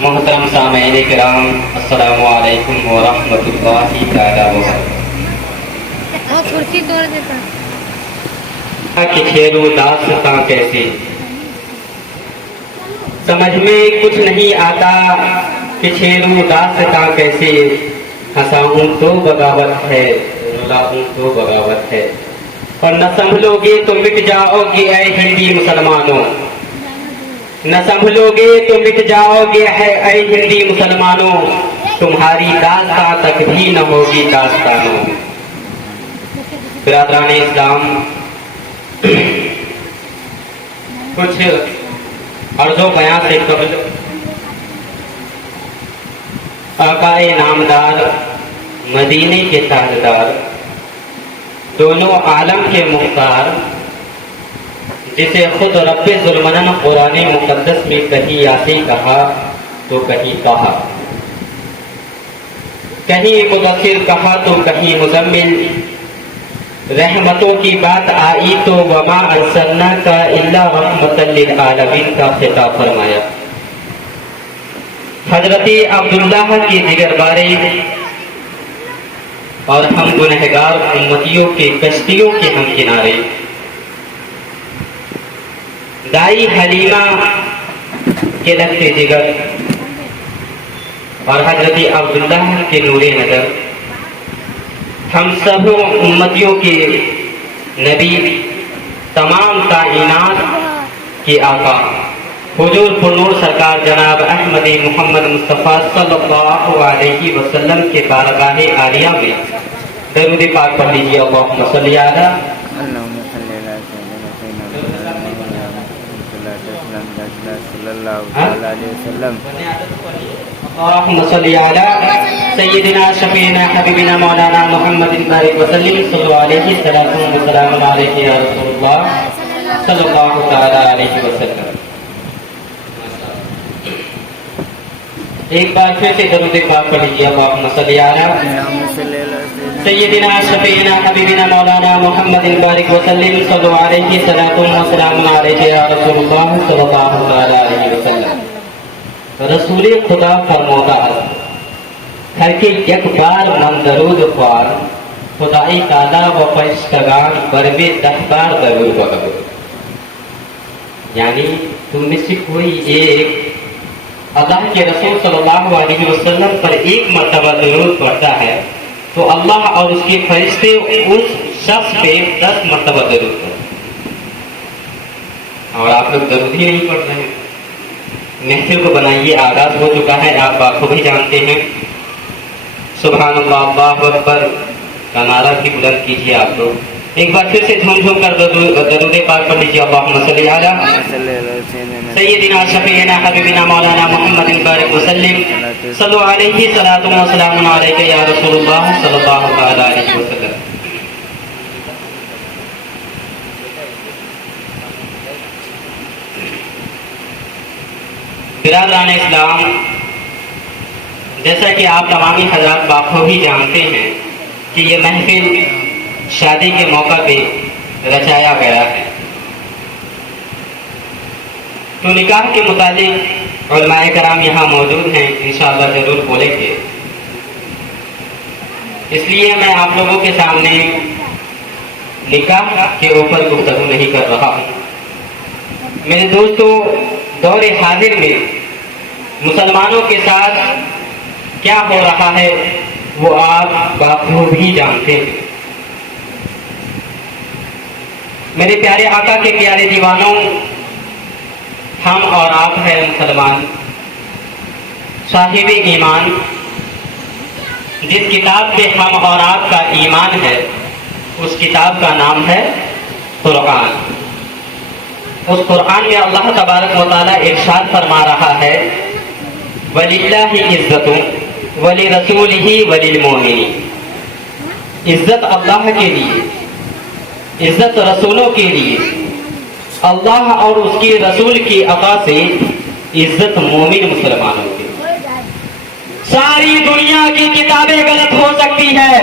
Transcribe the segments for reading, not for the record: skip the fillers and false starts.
محترم سامعین کرام، السلام علیکم ورحمۃ اللہ تعالی وبرکاتہ۔ کہ کھیلو داستاں کیسے، سمجھ میں کچھ نہیں آتا کہ کھیلو داستاں کیسے، ہنساؤں تو بغاوت ہے، رلاؤں تو بغاوت ہے، اور نہ سنبھلو گے تو مٹ جاؤ گے اے ہندی مسلمانوں، نہ سنبھلو گے تو مٹ جاؤ گے اے ہندی مسلمانوں، تمہاری داستان تک بھی نہ ہوگی داستانوں۔ برادران اسلام، کچھ عرض و بیان سے قبل آقائے نامدار، مدینے کے تاجدار، دونوں عالم کے مختار، جسے خود رب ذوالمنن قرآن مقدس میں کہیں یاسین کہا تو کہیں کہا، کہیں مدثر کہا تو کہیں مزمل، رحمتوں کی بات آئی تو وما ارسلناک الا رحمۃ للعالمین کا خطاب فرمایا۔ حضرت عبداللہ کی جگر باری اور ہم گنہگار امتیوں کے کشتیوں کے ہم کنارے، دائی حلیمہ کے لگتے جگر اور حضرت عبداللہ کے نور نظر، ہم سب امتیوں کے نبی، تمام کائنات کے آقا حضور پرنور سرکار جناب احمد محمد مصطفیٰ صلی اللہ علیہ وسلم کے بارگاہ عالیہ میں درود پاک پڑھ لیجیے۔ اللہم صلی علی اللہم صلی علی سیدنا شفیعنا حبیبنا مولانا محمد بارک وسلم، صلی علیہ وسلم علیہ یا رسول اللہ صلی اللہ تعالی علیہ وسلم۔ ایک بار پھر سے درود پاک پڑھ لیجیے۔ اللہم صلی علی سیدنا شفیعنا حبیبنا مولانا محمد بارک وسلم، صلی علیہ وسلم علیہ یا رسول اللہ صلی اللہ تعالی علیہ وسلم۔ رسول خدا فرمودا ہر کے یک بار من درود خوار، خدائی تعالیٰ و فرشتگان بربے 10 بار درود بغور۔ یعنی تم میں سے کوئی ایک اللہ کے رسول صلی اللہ علیہ وسلم پر ایک مرتبہ درود پڑھتا ہے تو اللہ اور اس کے فرشتے اس شخص پہ 10 مرتبہ درود پڑھتے ہیں۔ اور آپ لوگ درود ہی نہیں پڑھ رہے ہیں۔ محفل کو بنائیے، آغاز ہو چکا ہے، آپ بخوبی جانتے ہیں۔ سبحان اللہ، اللہ اکبر کا نعرہ بھی بلند کیجیے آپ لوگ۔ ایک بار پھر سے جھوم جھوم کر درود پاک پڑھ لیجیے۔ اللہم صلی علی سیدنا شفیعنا حبیبنا مولانا محمد بارک وسلم، صلی علیہ وسلم علیہ یا رسول اللہ صلی اللہ تعالی علیہ وسلم۔ برادران اسلام، جیسا کہ آپ تمامی حضرات بخوبی جانتے ہیں کہ یہ محفل شادی کے موقع پہ رچایا گیا ہے، تو نکاح کے متعلق علماء کرام یہاں موجود ہیں، انشاءاللہ ضرور بولیں گے۔ اس لیے میں آپ لوگوں کے سامنے نکاح کے اوپر گفتگو نہیں کر رہا ہوں۔ میرے دوستوں، دور حاضر میں مسلمانوں کے ساتھ کیا ہو رہا ہے وہ آپ بخوبی جانتے ہیں۔ میرے پیارے آقا کے پیارے دیوانوں، ہم اور آپ ہیں مسلمان، صاحب ایمان۔ جس کتاب پہ ہم اور آپ کا ایمان ہے اس کتاب کا نام ہے قرآن۔ اس قرآن میں اللہ تبارک و تعالیٰ ارشاد فرما رہا ہے، وَلِلَّهِ عِزَّةٌ وَلِرَسُولِهِ وَلِلْمُؤْمِنِينَ۔ عزت اللہ کے لیے، عزت رسولوں کے لیے، اللہ اور اس کے رسول کی عطا سے عزت مومن مسلمانوں کی۔ ساری دنیا کی کتابیں غلط ہو سکتی ہے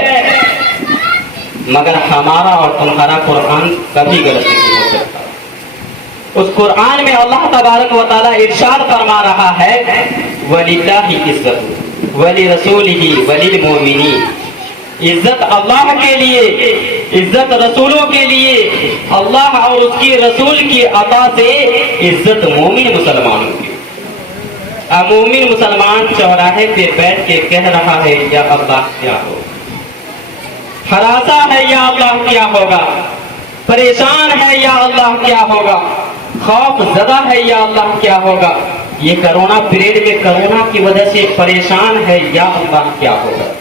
مگر ہمارا اور تمہارا قرآن کبھی غلط نہیں ہو سکتا۔ اس قرآن میں اللہ تبارک و تعالیٰ ارشاد فرما رہا ہے وَلِلَّهِ عِزَّتُ وَلِرَسُولِهِ وَلِلْمُؤْمِنِينَ، عزت اللہ کے لیے، عزت رسولوں کے لیے، اللہ اور اس کی رسول کی عطا سے عزت مومن مسلمانوں کی۔ اب مومن مسلمان چوراہے پہ بیٹھ کے کہہ رہا ہے یا اللہ کیا ہوگا، ہراسا ہے یا اللہ کیا ہوگا، پریشان ہے یا اللہ کیا ہوگا، خوف زدہ ہے یا اللہ کیا ہوگا، یہ کرونا پیریڈ میں کرونا کی وجہ سے پریشان ہے یا اللہ کیا ہوگا۔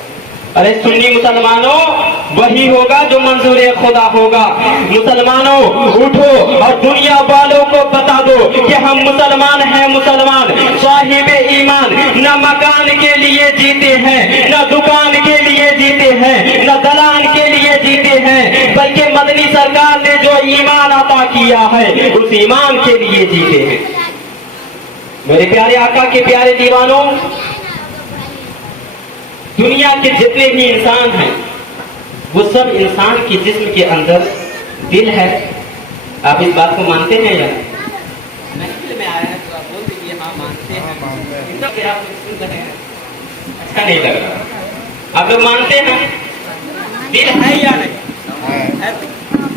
ارے سنی مسلمانوں، وہی ہوگا جو منظور خدا ہوگا۔ مسلمانوں اٹھو اور دنیا والوں کو بتا دو کہ ہم مسلمان ہیں، مسلمان صاحب ایمان، نہ مکان کے لیے جیتے ہیں، نہ دکان کے لیے جیتے ہیں، نہ دلان کے لیے جیتے ہیں، بلکہ مدنی سرکار نے جو ایمان عطا کیا ہے اس ایمان کے لیے جیتے ہیں۔ میرے پیارے آقا کے پیارے دیوانوں، دنیا کے جتنے بھی انسان ہیں وہ سب انسان کی جسم کے اندر دل ہے۔ آپ اس بات کو مانتے ہیں یا محفل میں آیا ہے تو آپ بول دیجیے ہاں مانتے ہیں۔ اچھا نہیں لگ رہا، آپ لوگ مانتے ہیں دل ہے یا نہیں؟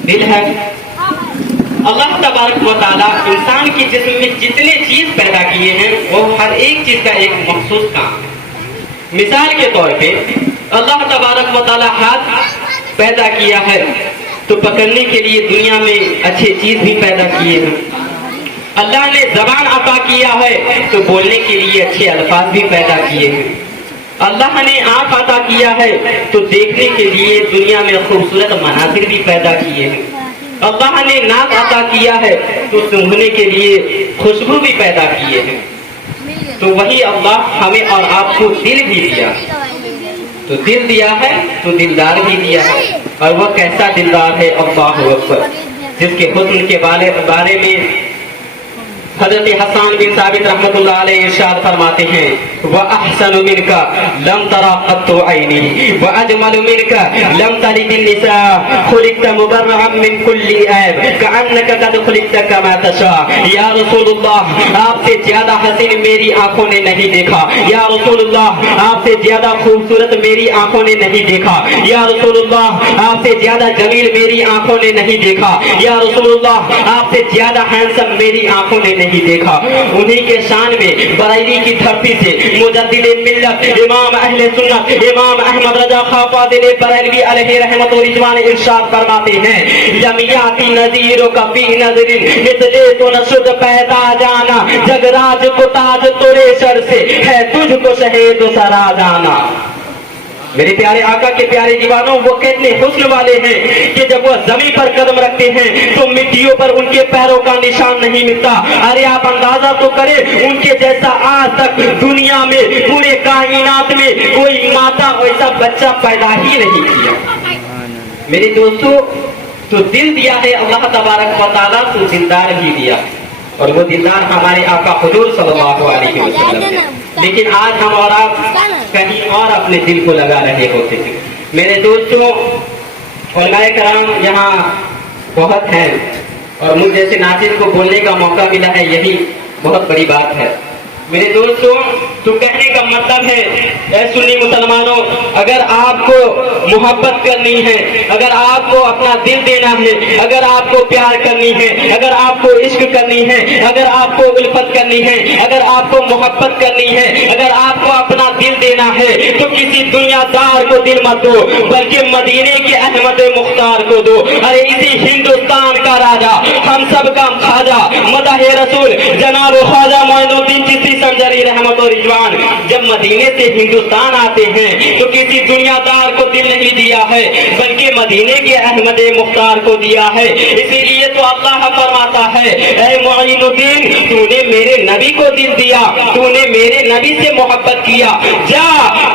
دل ہے۔ اللہ تبارک و تعالیٰ انسان کی جسم میں جتنے چیز پیدا کیے ہیں وہ ہر ایک چیز کا ایک مخصوص کام ہے۔ مثال کے طور پہ اللہ تبارک و تعالیٰ ہاتھ پیدا کیا ہے تو پکڑنے کے لیے دنیا میں اچھے چیز بھی پیدا کیے ہیں۔ اللہ نے زبان عطا کیا ہے تو بولنے کے لیے اچھے الفاظ بھی پیدا کیے ہیں۔ اللہ نے آنکھ عطا کیا ہے تو دیکھنے کے لیے دنیا میں خوبصورت مناظر بھی پیدا کیے ہیں۔ اللہ نے ناک عطا کیا ہے تو سونگھنے کے لیے خوشبو بھی پیدا کیے ہیں۔ تو وہی اللہ ہمیں اور آپ کو دل بھی دیا، تو دل دیا ہے تو دلدار بھی دیا ہے، اور وہ کیسا دلدار ہے اللہ اکبر، جس کے حسن کے بارے میں حضرت حسان بن ثابت رحمۃ اللہ علیہ ارشاد فرماتے ہیں وَأَحْسَنُ مِنْكَ لَمْ تَرَ قَطُّ عَيْنِي وَأَجْمَلُ مِنْكَ لَمْ تَلِدِ النِّسَاءُ خُلِقْتَ مُبَرَّأً مِنْ كُلِّ عَيْبٍ كَأَنَّكَ قَدْ خُلِقْتَ كَمَا تَشَاءُ۔ یا رسول اللہ، آپ سے زیادہ حسین میری آنکھوں نے نہیں دیکھا۔ یا رسول اللہ، آپ سے زیادہ خوبصورت میری آنکھوں نے نہیں دیکھا۔ یا رسول اللہ، آپ سے زیادہ جمیل میری آنکھوں نے نہیں دیکھا۔ یا رسول اللہ، آپ سے زیادہ ہینڈسم میری آنکھوں نے نہیں دیکھا۔ انہی کے شان میں بریلی کی دھرتی سے مجدد ملت امام اہل سنت امام احمد رضا خان فاضل بریلوی علیہ رحمت و رضوان ارشاد فرماتے ہیں لم یاتی نذیرک فی نظر مثل تو نشد پیدا جانا، جگ راج کو تاج تورے سر سے ہے تجھ کو شہید سرا جانا۔ میرے پیارے آقا کے پیارے دیوانوں، وہ کتنے حسن والے ہیں کہ جب وہ زمین پر قدم رکھتے ہیں تو مٹیوں پر ان کے پیروں کا نشان نہیں ملتا۔ ارے آپ اندازہ تو کریں، ان کے جیسا آج تک دنیا میں پورے کائنات میں کوئی ماتا ویسا بچہ پیدا ہی نہیں کیا۔ میرے دوستو، تو دل دیا ہے اللہ تبارک و تعالیٰ، تو دلدار بھی دیا، اور وہ دلدار ہمارے آقا حضور صلی اللہ علیہ وسلم ہے۔ لیکن آج ہم اور آپ کہیں اور اپنے دل کو لگا رہے ہوتے ہیں۔ میرے دوستوں، علماء کرام یہاں بہت ہیں، اور مجھ جیسے ناظر کو بولنے کا موقع ملا ہے، یہی بہت بڑی بات ہے۔ میرے دوستوں، تو کہنے کا مطلب ہے اے سنی مسلمانوں، اگر آپ کو محبت کرنی ہے، اگر آپ کو اپنا دل دینا ہے، اگر آپ کو پیار کرنی ہے، اگر آپ کو عشق کرنی ہے، اگر آپ کو الفت کرنی ہے، اگر آپ کو محبت کرنی ہے، اگر آپ کو اپنا دل دینا ہے، تو کسی دنیا دار کو دل مت دو، بلکہ مدینے کے احمد مختار کو دو۔ ارے اسی ہندوستان کا راجا، ہم سب کا خواجہ مدح رسول جناب خواجہ معین الدین چشتی سنجری رحمت و رضوان جب مدینے سے ہندوستان آتے ہیں تو کسی دنیا دار کو دل نہیں دیا ہے، بلکہ مدینے کے احمد مختار کو دیا ہے۔ اسی لیے تو اللہ فرماتا ہے اے معین الدین، تو نے میرے نبی کو دل دیا، تو نے میرے نبی سے محبت کیا، جا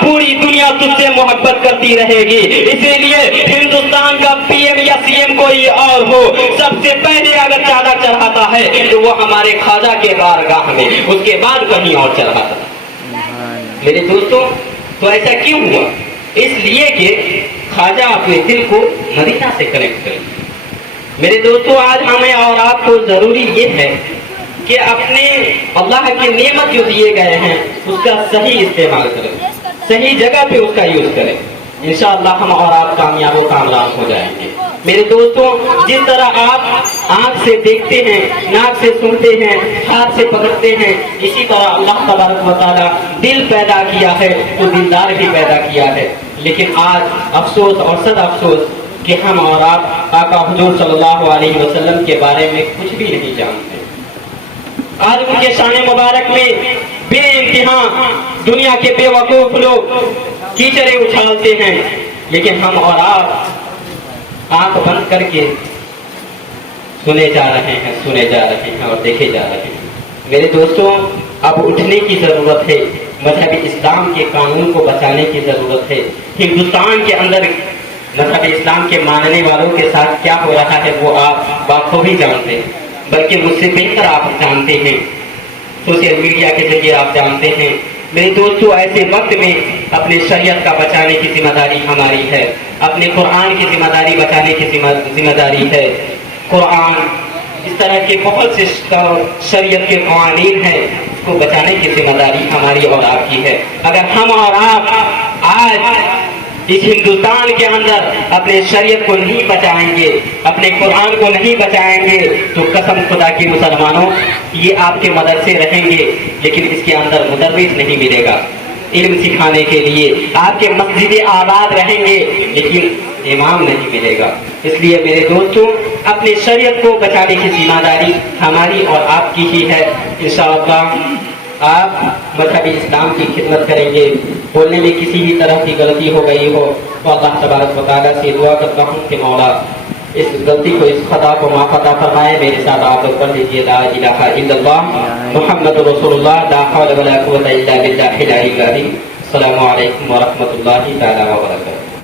پوری دنیا تجھ سے محبت کرتی رہے گی۔ اسی لیے ہندوستان کا پی ایم یا سی ایم کوئی اور ہو، سب سے پہلے اگر چادر چڑھاتا ہے تو وہ ہمارے خواجہ کے بارگاہ میں، اس کے بعد کہیں اور چڑھاتا ہے۔ میرے دوستوں، تو ایسا کیوں ہوا؟ اس لیے کہ خواجہ اپنے دل کو مدینہ سے کنیکٹ کرے۔ میرے دوستوں آج ہمیں اور آپ کو ضروری یہ ہے کہ اپنے اللہ کی نعمت جو دیے گئے ہیں اس کا صحیح استعمال کریں، صحیح جگہ پہ اس کا یوز کریں، انشاءاللہ ہم اور آپ کامیاب و کامران ہو جائیں گے۔ میرے دوستوں جس طرح آپ آنکھ سے دیکھتے ہیں، ناک سے سنتے ہیں، ہاتھ سے پکڑتے ہیں، اسی طرح اللہ تبارک و تعالیٰ دل پیدا کیا ہے تو دلدار بھی پیدا کیا ہے، لیکن آج افسوس اور صد افسوس کہ ہم اور آپ آقا حضور صلی اللہ علیہ وسلم کے بارے میں کچھ بھی نہیں جانتے۔ آج ان کے شان مبارک میں بے انتہا دنیا کے بے وقوف لوگ کیچڑے اچھالتے ہیں، لیکن ہم اور آپ آنکھ بند کر کے سنے جا رہے ہیں اور دیکھے جا رہے ہیں۔ میرے دوستوں اب اٹھنے کی ضرورت ہے، مذہب اسلام کے قانون کو بچانے کی ضرورت ہے۔ ہندوستان کے اندر مذہب اسلام کے ماننے والوں کے ساتھ کیا ہو رہا ہے وہ آپ بخوبی جانتے ہیں، بلکہ مجھ سے بہتر آپ جانتے ہیں، سوشل میڈیا کے ذریعے آپ جانتے ہیں۔ میرے دوستوں ایسے وقت میں اپنے شریعت کا بچانے کی ذمہ داری ہماری ہے، اپنے قرآن کی ذمہ داری بچانے کی ذمہ داری ہے۔ قرآن اس طرح کے بہت سے شریعت کے قوانین ہیں، اس کو بچانے کی ذمہ داری ہماری اور آپ کی ہے۔ اگر ہم اور آپ آج اس ہندوستان کے اندر اپنے شریعت کو نہیں بچائیں گے، اپنے قرآن کو نہیں بچائیں گے تو قسم خدا کی مسلمانوں یہ آپ کے مدرسے رہیں گے لیکن اس کے اندر مدرس نہیں ملے گا علم سکھانے کے لیے، آپ کے مسجدیں آباد رہیں گے لیکن امام نہیں ملے گا۔ اس لیے میرے دوستوں اپنی شریعت کو بچانے کی ذمہ داری ہماری اور آپ کی ہی ہے۔ انشاءاللہ آپ مذہبی اسلام کی خدمت کریں گے۔ بولنے میں کسی بھی طرح کی غلطی ہو گئی ہو تو اللہ تبارک و تعالیٰ سے دعا کرتا ہوں کہ مولا اس غلطی کو، اس خطا کو معاف عطا فرمائے۔ میرے ساتھ آپ لوگ پڑھ لیجیے لا الہ الا اللہ محمد رسول اللہ لا حول ولا قوة الا باللہ العلی العظیم۔ السلام علیکم ورحمۃ اللہ تعالیٰ وبرکاتہ۔